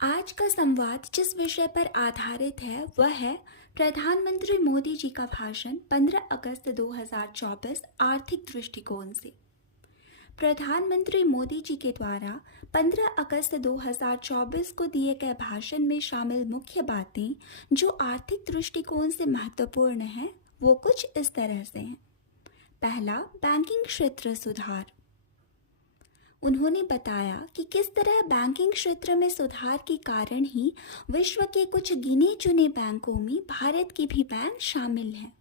आज का संवाद जिस विषय पर आधारित है वह है प्रधानमंत्री मोदी जी का भाषण 15 अगस्त 2024 आर्थिक दृष्टिकोण से। प्रधानमंत्री मोदी जी के द्वारा 15 अगस्त 2024 को दिए गए भाषण में शामिल मुख्य बातें जो आर्थिक दृष्टिकोण से महत्वपूर्ण हैं वो कुछ इस तरह से हैं। पहला, बैंकिंग क्षेत्र सुधार। उन्होंने बताया कि किस तरह बैंकिंग क्षेत्र में सुधार के कारण ही विश्व के कुछ गिने चुने बैंकों में भारत के भी बैंक शामिल हैं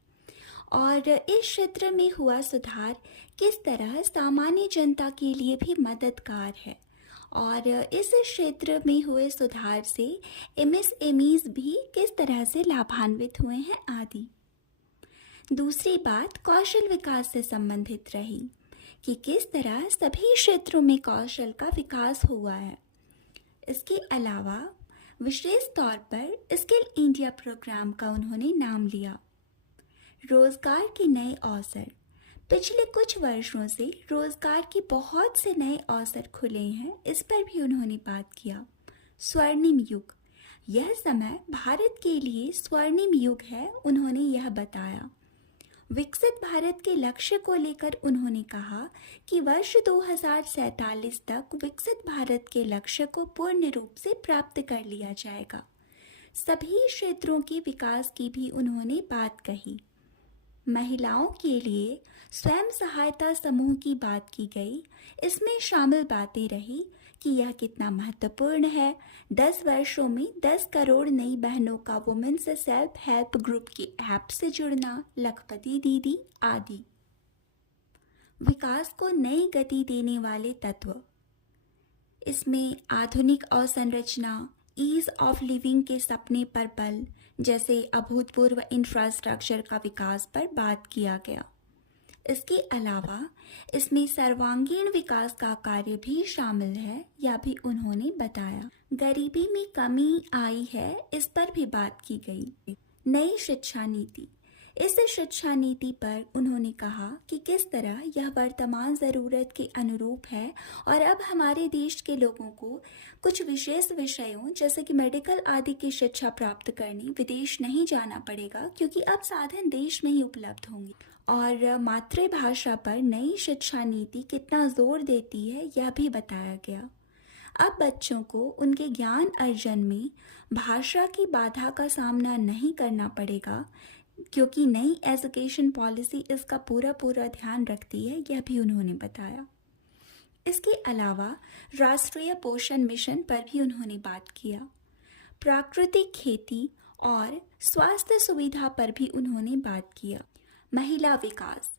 और इस क्षेत्र में हुआ सुधार किस तरह सामान्य जनता के लिए भी मददगार है और इस क्षेत्र में हुए सुधार से एमएसएमईज भी किस तरह से लाभान्वित हुए हैं आदि। दूसरी बात कौशल विकास से संबंधित रही कि किस तरह सभी क्षेत्रों में कौशल का विकास हुआ है। इसके अलावा विशेष तौर पर स्किल इंडिया प्रोग्राम का उन्होंने नाम लिया। रोजगार के नए अवसर। पिछले कुछ वर्षों से रोजगार के बहुत से नए अवसर खुले हैं, इस पर भी उन्होंने बात किया। स्वर्णिम युग, यह समय भारत के लिए स्वर्णिम युग है, उन्होंने यह बताया। विकसित भारत के लक्ष्य को लेकर उन्होंने कहा कि वर्ष 2047 तक विकसित भारत के लक्ष्य को पूर्ण रूप से प्राप्त कर लिया जाएगा। सभी क्षेत्रों के विकास की भी उन्होंने बात कही। महिलाओं के लिए स्वयं सहायता समूह की बात की गई। इसमें शामिल बातें रही कि यह कितना महत्वपूर्ण है। 10 वर्षों में 10 करोड़ नई बहनों का वुमेन्स सेल्फ हेल्प ग्रुप के ऐप से जुड़ना, लखपति दीदी आदि। विकास को नई गति देने वाले तत्व, इसमें आधुनिक अवसंरचना, ईज ऑफ लिविंग के सपने पर बल, जैसे अभूतपूर्व इंफ्रास्ट्रक्चर का विकास पर बात किया गया। इसके अलावा इसमें सर्वांगीण विकास का कार्य भी शामिल है, यह भी उन्होंने बताया। गरीबी में कमी आई है, इस पर भी बात की गई। नई शिक्षा नीति, इस शिक्षा नीति पर उन्होंने कहा कि किस तरह यह वर्तमान ज़रूरत के अनुरूप है और अब हमारे देश के लोगों को कुछ विशेष विषयों जैसे कि मेडिकल आदि की शिक्षा प्राप्त करने विदेश नहीं जाना पड़ेगा, क्योंकि अब साधन देश में ही उपलब्ध होंगे। और मातृभाषा पर नई शिक्षा नीति कितना जोर देती है, यह भी बताया गया। अब बच्चों को उनके ज्ञान अर्जन में भाषा की बाधा का सामना नहीं करना पड़ेगा, क्योंकि नई एजुकेशन पॉलिसी इसका पूरा ध्यान रखती है, यह भी उन्होंने बताया। इसके अलावा राष्ट्रीय पोषण मिशन पर भी उन्होंने बात किया। प्राकृतिक खेती और स्वास्थ्य सुविधा पर भी उन्होंने बात किया। महिला विकास,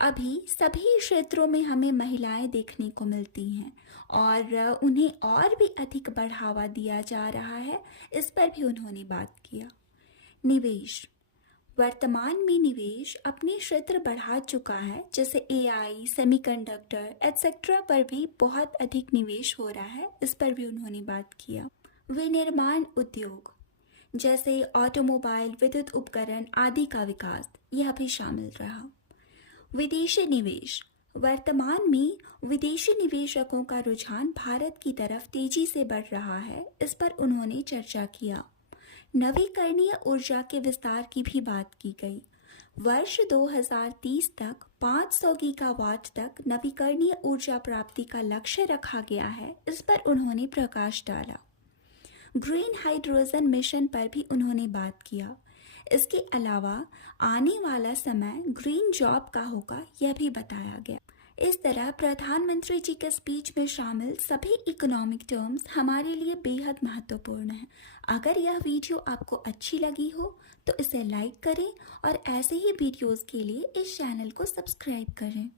अभी सभी क्षेत्रों में हमें महिलाएं देखने को मिलती हैं और उन्हें और भी अधिक बढ़ावा दिया जा रहा है, इस पर भी उन्होंने बात किया। निवेश, वर्तमान में निवेश अपने क्षेत्र बढ़ा चुका है, जैसे एआई, सेमीकंडक्टर एटसेट्रा पर भी बहुत अधिक निवेश हो रहा है, इस पर भी उन्होंने बात किया। विनिर्माण उद्योग जैसे ऑटोमोबाइल, विद्युत उपकरण आदि का विकास, यह भी शामिल रहा। विदेशी निवेश, वर्तमान में विदेशी निवेशकों का रुझान भारत की तरफ तेजी से बढ़ रहा है, इस पर उन्होंने चर्चा किया। नवीकरणीय ऊर्जा के विस्तार की भी बात की गई। वर्ष 2030 तक 500 गीगावाट तक नवीकरणीय ऊर्जा प्राप्ति का लक्ष्य रखा गया है, इस पर उन्होंने प्रकाश डाला। ग्रीन हाइड्रोजन मिशन पर भी उन्होंने बात किया। इसके अलावा आने वाला समय ग्रीन जॉब का होगा, यह भी बताया गया। इस तरह प्रधानमंत्री जी के स्पीच में शामिल सभी इकोनॉमिक टर्म्स हमारे लिए बेहद महत्वपूर्ण हैं। अगर यह वीडियो आपको अच्छी लगी हो तो इसे लाइक करें और ऐसे ही वीडियोस के लिए इस चैनल को सब्सक्राइब करें।